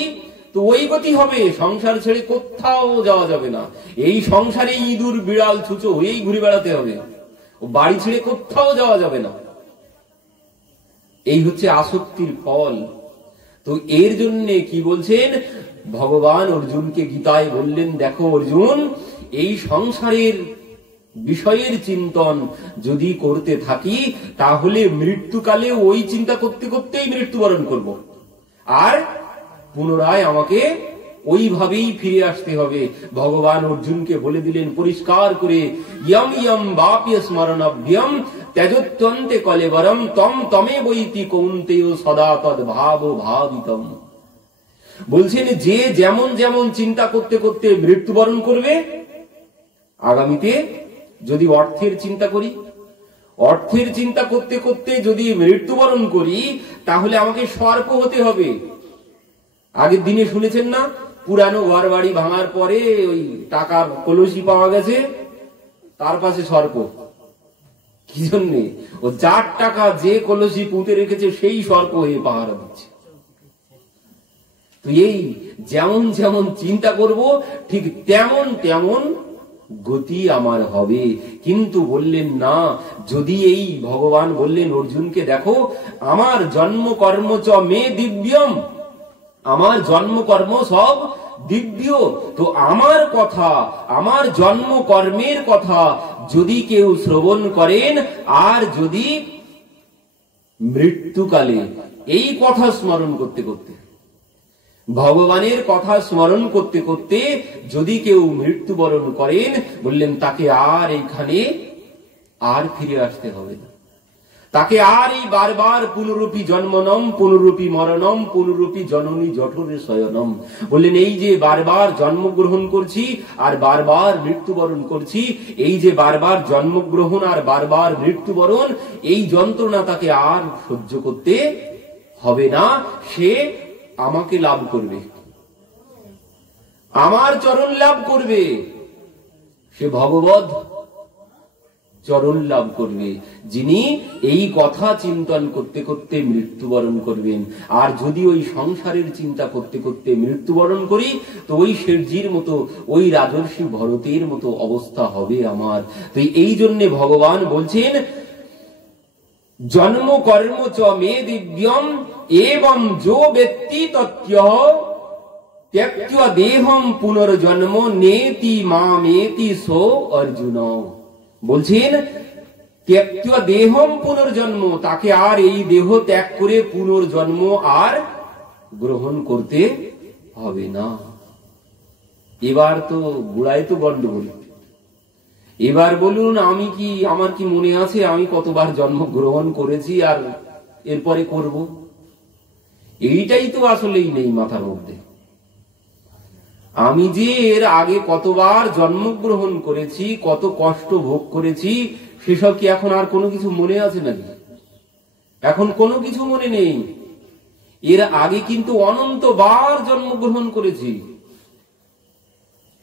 তো ওই গতি হবে, সংসার ছেড়ে কোথাও যাওয়া যাবে না। এই সংসারে ইঁদুর বিড়াল ছুঁচো হয়েই ঘুরে বেড়াতে হবে, ও বাড়ি ছেড়ে কোথাও যাওয়া যাবে না। এই হচ্ছে আসক্তির ফল। তো এর জন্য কি বলছেন ভগবান অর্জুনকে গীতায় বললেন, দেখো অর্জুন, এই সংসারের বিষয়ের চিন্তন যদি করতে থাকি, তাহলে মৃত্যুকালে ওই চিন্তা করতে করতেই মৃত্যুবরণ করব, আর পুনরায় আমাকে ওইভাবেই ফিরে আসতে হবে। ভগবান অর্জুনকে বলে দিলেন পরিষ্কার করে, ইয়ম ইয়ম বাপ্য স্মরণভ্যম ত্যজত্যন্তে কলেবরম তম তমে বৈতি কৌন্তেয় সদা তদ ভাব ভাবিতম। বলছেন, যে যেমন যেমন চিন্তা করতে করতে মৃত্যুবরণ করবে, আগামীতে যদি অর্থের চিন্তা করি, অর্থের চিন্তা করতে করতে যদি মৃত্যুবরণ করি, তাহলে আমাকে সর্প হতে হবে। আগের দিনে শুনেছেন না, পুরানো ঘর বাড়ি ভাঙার পরে ওই টাকার কলসি পাওয়া গেছে, তার পাশে সর্প। কি জন্যে? ও 4 টাকা যে কলসি পুঁতে রেখেছে সেই সর্প হয়ে পাহারা দিচ্ছে। তো এই যেমন যেমন চিন্তা করব, ঠিক তেমন তেমন গতি আমার হবে। কিন্তু বললেন না, যদি এই ভগবান বললেন অর্জুনকে, দেখো আমার জন্ম কর্ম চ মে দিব্যম, আমার জন্ম কর্ম সব দিব্য। তো আমার কথা, আমার জন্ম কর্মের কথা যদি কেউ শ্রবণ করেন, আর যদি মৃত্যুকালে এই কথা স্মরণ করতে করতে, ভগবানের কথা স্মরণ করতে করতে যদি কেউ মৃত্যুবরণ করেন, বললেন তাকে আর এইখানে আর ফিরে আসতে হবে না, তাকে আর এই বারবার পুনরূপী জন্মনম পুনরূপী মরণম পুনরূপী জননী জঠরে শয়নম। বললেন এই যে বারবার জন্মগ্রহণ করছি আর বারবার মৃত্যুবরণ করছি, এই যে বারবার জন্মগ্রহণ আর বারবার মৃত্যুবরণ, এই যন্ত্রণা তাকে আর সহ্য করতে হবে না। সে আমাকে লাভ করবে, আমার চরণ লাভ করবে, সে ভগবৎ চরণ লাভ করবে, যিনি এই কথা চিন্তন করতে করতে মৃত্যুবরণ করবেন। আর যদি ওই সংসারের চিন্তা করতে করতে মৃত্যুবরণ করি, তো ওই শেঠজির মতো, ওই রাজর্ষি ভরতের মতো অবস্থা হবে আমার। তো এই জন্য ভগবান বলছেন, জন্ম কর্ম চ মে দিব্যম এবং যো ব্যক্তি তত্যহ ত্যক্ত্বা দেহম পুনর্জন্ম নেতি মামেতি সো অর্জুন। বলছেন ত্যক্ত্বা দেহম পুনর্জন্ম, তাকে আর এই দেহ ত্যাগ করে পুনর্জন্ম আর গ্রহণ করতে হবে না। এবার তো বুড়াই তো গন্ডগোল। এবার বলুন, আমি কি, আমার কি মনে আছে আমি কতবার জন্ম গ্রহণ করেছি আর এরপরে করব, এইটাই তো আসলেই নেই মাথার মধ্যে। আমি যে এর আগে কতবার জন্মগ্রহণ করেছি, কত কষ্ট ভোগ করেছি, সেসব কি এখন আর কোনো কিছু মনে আছে নাকি? এখন কোনো কিছু মনে নেই। এর আগে কিন্তু অনন্তবার জন্মগ্রহণ করেছি,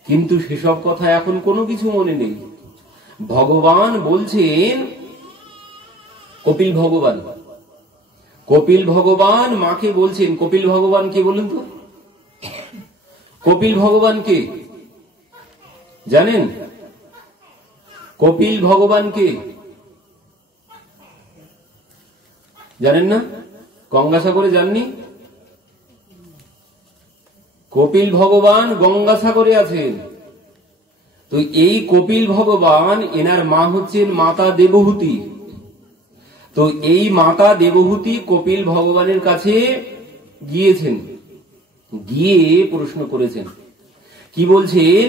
কিন্তু সেসব কথা এখন কোনো কিছু মনে নেই। ভগবান বলছেন, কপিল ভগবান, কপিল ভগবান মাকে বলছেন, কপিল ভগবান কে বলুন তো? কপিল ভগবান কে জানেন? কপিল ভগবান কে জানেন না? গঙ্গাসাগরে যাননি? কপিল ভগবান গঙ্গাসাগরে আছেন। তো এই কপিল ভগবান, এনার মা হচ্ছেন মাতা দেবহূতি। তো এই মাতা দেবহূতি কপিল ভগবানের কাছে গিয়েছেন, গিয়ে প্রশ্ন করেছেন, কি বলছেন?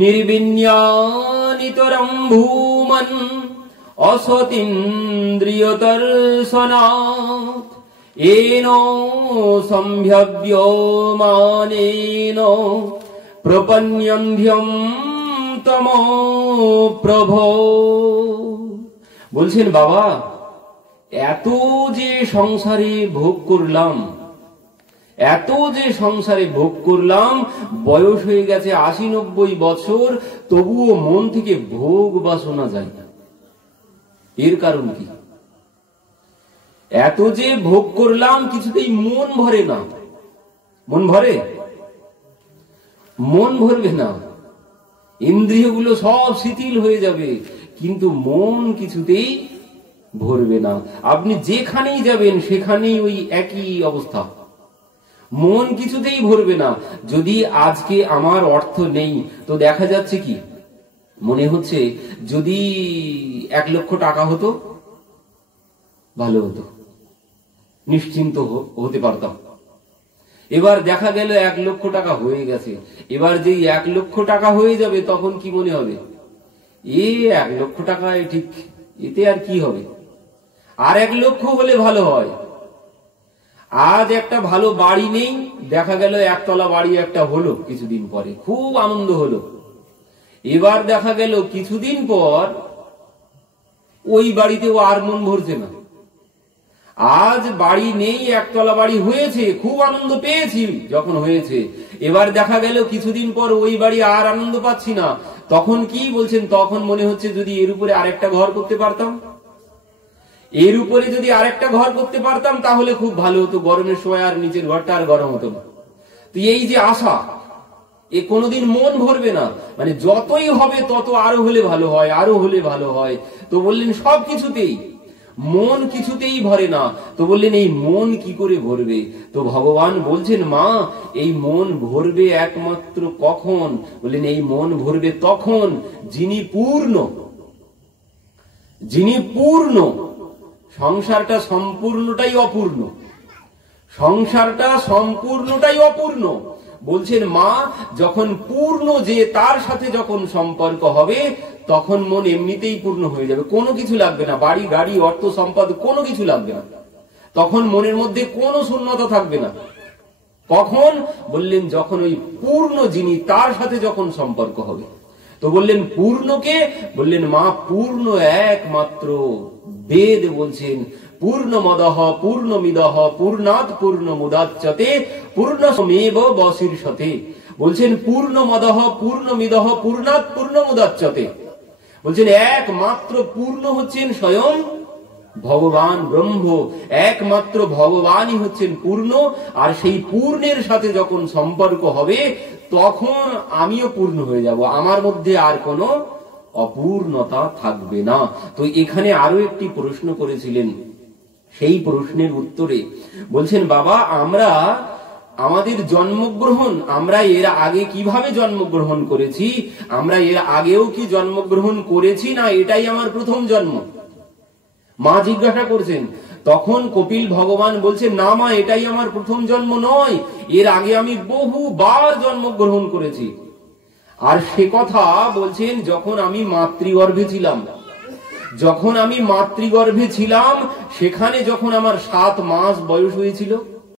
নির্বিণ্যানিতরম ভূমন অসতীন্দ্রিয়দর্শনাৎ এন সম্ভ্যব্যমানেন প্রপন্যন্ধ্যম তম প্রভো। বলছেন বাবা, এত যে সংসারে ভোগ করলাম, এত যে সংসারে ভোগ করলাম, বয়স হয়ে গেছে ৮০-৯০ বছর, তবুও মন থেকে ভোগ বাসনা যায় না। এর কারণ কি? এত যে ভোগ করলাম, কিছুতেই মন ভরে না। মন ভরে? মন ভরবে না। ইন্দ্রিয়গুলো সব শিথিল হয়ে যাবে, কিন্তু মন কিছুতেই ভরবে না। আপনি যেখানেই যাবেন সেখানেই ওই একই অবস্থা, মন কিছুতেই ভরবে না। যদি আজকে আমার অর্থ নেই, তো দেখা যাচ্ছে কি, মনে হচ্ছে যদি ১ লক্ষ টাকা হতো ভালো হতো, নিশ্চিন্ত হতে পারতাম। এবার দেখা গেল ১ লক্ষ টাকা হয়ে গেছে। এবার যেই ১ লক্ষ টাকা হয়ে যাবে, তখন কি মনে হবে? ১ লক্ষ টাকায় ঠিক, এতে আর কি হবে, আর ১ লক্ষ হলে ভালো হয়। আজ একটা ভালো বাড়ি নেই, দেখা গেল ১ তলা বাড়ি একটা হলো, কিছুদিন পরে খুব আনন্দ হলো। এবার দেখা গেল কিছুদিন পর ওই বাড়িতেও আর মন ভরছে না। আজ বাড়ি নেই, ১ তলা বাড়ি হয়েছে, খুব আনন্দ পেয়েছি যখন হয়েছে। এবার দেখা গেল কিছুদিন পর ওই বাড়ি আর আনন্দ পাচ্ছি না। তখন কি বলছেন? তখন মনে হচ্ছে যদি এর উপরে আরেকটা ঘর করতে পারতাম, এর উপরে যদি আরেকটা ঘর করতে পারতাম তাহলে খুব ভালো হতো, গরমের সময় আর নিচের ঘরটা আর গরম হতো না। তো এই যে আশা, এ কোনোদিন মন ভরবে না। মানে যতই হবে তত আরো হলে ভালো হয়, আরো হলে ভালো হয়। তো বললেন সব কিছুতেই মন কিছুতেই ভরে না। তো বললেন এই মন কি করে ভরবে? তো ভগবান বলছেন, মা এই মন ভরবে একমাত্র কখন? বললেন এই মন ভরবে তখন যিনি পূর্ণ, যিনি পূর্ণ। সংসারটা সম্পূর্ণটাই অপূর্ণ, সংসারটা সম্পূর্ণটাই অপূর্ণ। বলছেন মা, যখন পূর্ণ যে তার সাথে যখন সম্পর্ক হবে, তখন মন এমনিতেই পূর্ণ হয়ে যাবে, কোনো কিছু লাগবে না, বাড়ি গাড়ি অর্থ সম্পদ কোনো কিছু লাগবে না। তখন মনের মধ্যে কোনো শূন্যতা থাকবে না। কখন? বললেন যখন ওই পূর্ণ যিনি তার সাথে যখন সম্পর্ক হবে। তো বললেন পূর্ণকে? বললেন মা পূর্ণ একমাত্র বেদ বলছেন, পূর্ণমদঃ পূর্ণমিদঃ পূর্ণাৎ পূর্ণমুদাচ্যতে পূর্ণমেব বশীর্ষতে। বলছেন পূর্ণমদঃ পূর্ণমিদঃ পূর্ণাৎ পূর্ণমুদাচ্যতে। বলছেন একমাত্র পূর্ণ হচ্ছেন স্বয়ং ভগবান ব্রহ্ম, একমাত্র ভগবানই হচ্ছেন পূর্ণ। আর সেই পূর্ণের সাথে যখন সম্পর্ক হবে, তখন আমিও পূর্ণ হয়ে যাব, আমার মধ্যে আর কোনো অপূর্ণতা থাকবে না। তো এখানে আরো একটি প্রশ্ন করেছিলেন, সেই প্রশ্নের উত্তরে বলছেন, বাবা আমরা আমাদের জন্মগ্রহণ, আমরা এর আগে কিভাবে জন্মগ্রহণ করেছি? আমরা এর আগেও কি জন্মগ্রহণ করেছি, না এটাই আমার প্রথম জন্ম? মা জিজ্ঞাসা করছেন। তখন কপিল ভগবান বলছেন, না মা এটাই আমার প্রথম জন্ম নয়, এর আগে আমি বহুবার জন্মগ্রহণ করেছি। আর সে কথা বলছেন যখন আমি মাতৃগর্ভে ছিলাম, যখন আমি মাতৃগর্ভে ছিলাম সেখানে যখন আমার 7 মাস বয়স হয়েছিল